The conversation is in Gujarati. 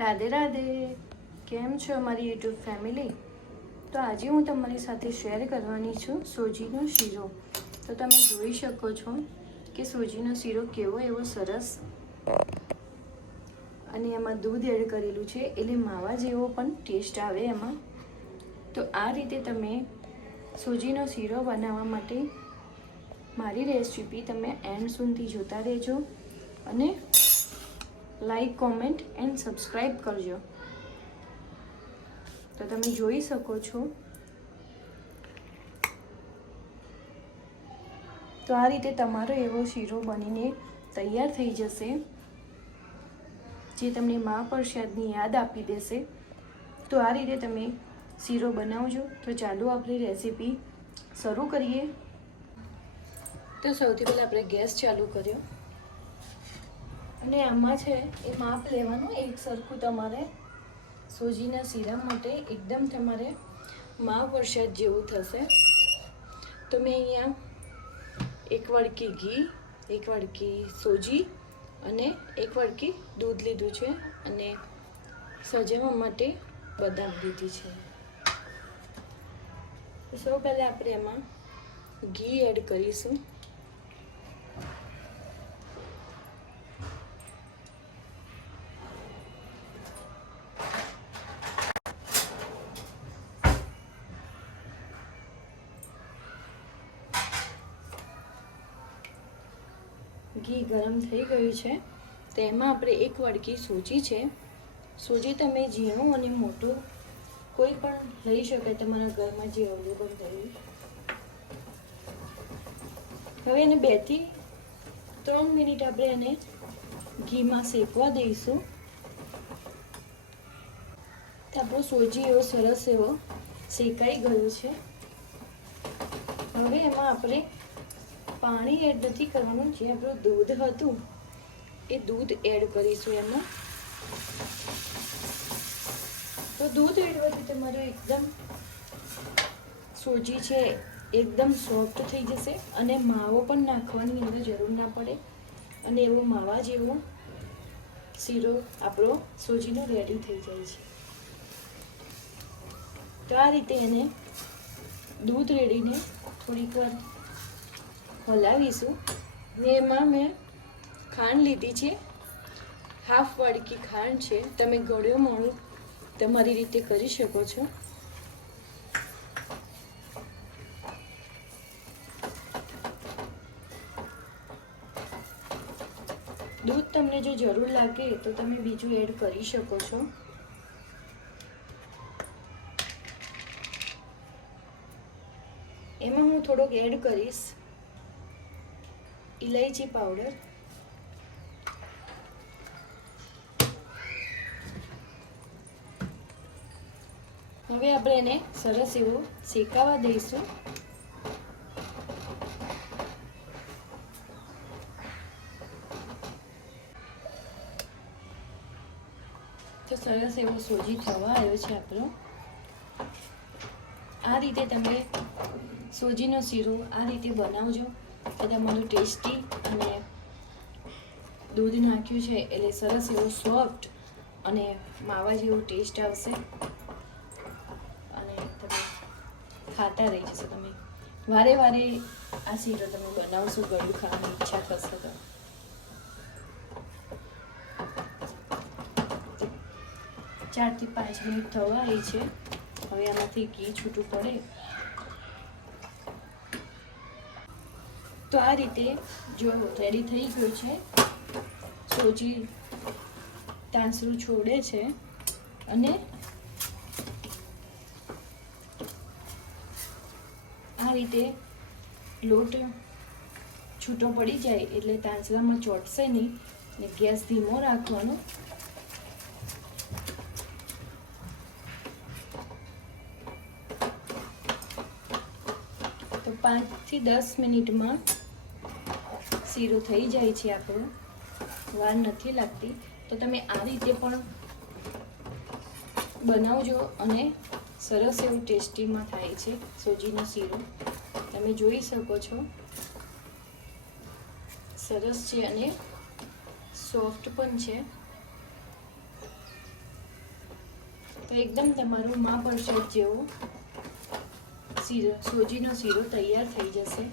રાધે રાધે. કેમ છો અમારી યુટ્યુબ ફેમિલી? તો આજે હું તમારી સાથે શેર કરવાની છું સોજીનો શીરો. તો તમે જોઈ શકો છો કે સોજીનો શીરો કેવો એવો સરસ, અને એમાં દૂધ એડ કરેલું છે એટલે માવા જેવો પણ ટેસ્ટ આવે એમાં. તો આ રીતે તમે સોજીનો શીરો બનાવવા માટે મારી રેસીપી તમે એન્ડ સુધી જોતા રહેજો અને લાઈક, કોમેન્ટ એન્ડ સબસ્ક્રાઈબ કરજો. તો તમે જોઈ શકો છો. તો આ રીતે તમારો એવો શીરો બનીને તૈયાર થઈ જશે, જે તમને મહાપ્રસાદની યાદ આપી દેશે. તો આ રીતે તમે શીરો બનાવજો. તો ચાલો આપણે રેસીપી શરૂ કરીએ. તો સૌથી પહેલાં આપણે ગેસ ચાલુ કર્યો અને આમાં છે એ માપ લેવાનું એક સરખું. તમારે સોજીના શીરા માટે એકદમ તમારે મહાપ્રસાદ જેવું થશે. તો મેં અહીંયા 1 વાડકી ઘી, 1 વાડકી સોજી અને 1 વાડકી દૂધ લીધું છે અને સજાવવા માટે બદામ લીધી છે. સૌ પહેલાં આપણે એમાં ઘી એડ કરીશું. ઘી ગરમ થઈ ગયું છે તો એમાં આપણે 1 વાડકી સોજી છે. સોજી તમે ઝીણું અને મોટું કોઈ પણ લઈ શકાય, તમારા ઘરમાં જે અવેલેબલ હોય. હવે એને 2 થી 3 મિનિટ આપણે એને ઘીમાં શેકવા દઈશું. તો આપણો સોજી એવો સરસ એવો શેકાઈ ગયો છે. હવે એમાં આપણે પાણી એડ નથી કરવાનું. જે આપણું દૂધ હતું એ દૂધ એડ કરીશું એમાં. તો દૂધ એડવાથી તમારું એકદમ સોજી છે એકદમ સોફ્ટ થઈ જશે અને માવો પણ નાખવાની અંદર જરૂર ના પડે અને એવો માવા જેવો શીરો આપણો સોજીનો રેડી થઈ જાય છે. તો આ રીતે એને દૂધ રેડીને થોડીક વાર હલાવીશું. ને એમાં મેં ખાંડ લીધી છે, 1/2 વાડકી ખાંડ છે. તમે ગળ્યું મોણું તમારી રીતે કરી શકો છો. દૂધ તમને જો જરૂર લાગે તો તમે બીજું એડ કરી શકો છો. એમાં હું થોડોક એડ કરીશ ઇલાયચી પાવડર. હવે આપણે એને સરસ એવું શેકાવા દઈશું. તો સરસ એવો સોજી થવા આવ્યો છે આપણો. આ રીતે તમે સોજીનો શીરો આ રીતે બનાવજો તો તમારું ટેસ્ટી, અને દૂધ નાખ્યું છે એટલે સરસ એવો સોફ્ટ અને માવા જેવો ટેસ્ટ આવશે અને તમે ખાતા રહી જશો. તમે વારે વારે આ શીરો તમે બનાવશો, ગળ્યું ખાવાની ઈચ્છા થશે તો. 4 થી 5 મિનિટ થવા આવી છે. હવે આમાંથી ઘી છૂટું પડે. તો આ રીતે જો રેડી થઈ ગયું છે. સોજી તાંસરું છોડે છે અને આ રીતે લોટ છૂટો પડી જાય એટલે તાંસરામાં ચોંટશે નહીં અને ગેસ ધીમો રાખવાનો. તો 5 થી 10 મિનિટમાં શીરો થઈ જાય છે આપણો, વાર નથી લાગતી. તો તમે આ રીતે પણ બનાવજો અને સરસ એવું ટેસ્ટીમાં થાય છે સોજીનો શીરો. તમે જોઈ શકો છો સરસ છે અને સોફ્ટ પણ છે. તો એકદમ તમારું મહાપ્રસાદ જેવો સોજીનો શીરો તૈયાર થઈ જશે.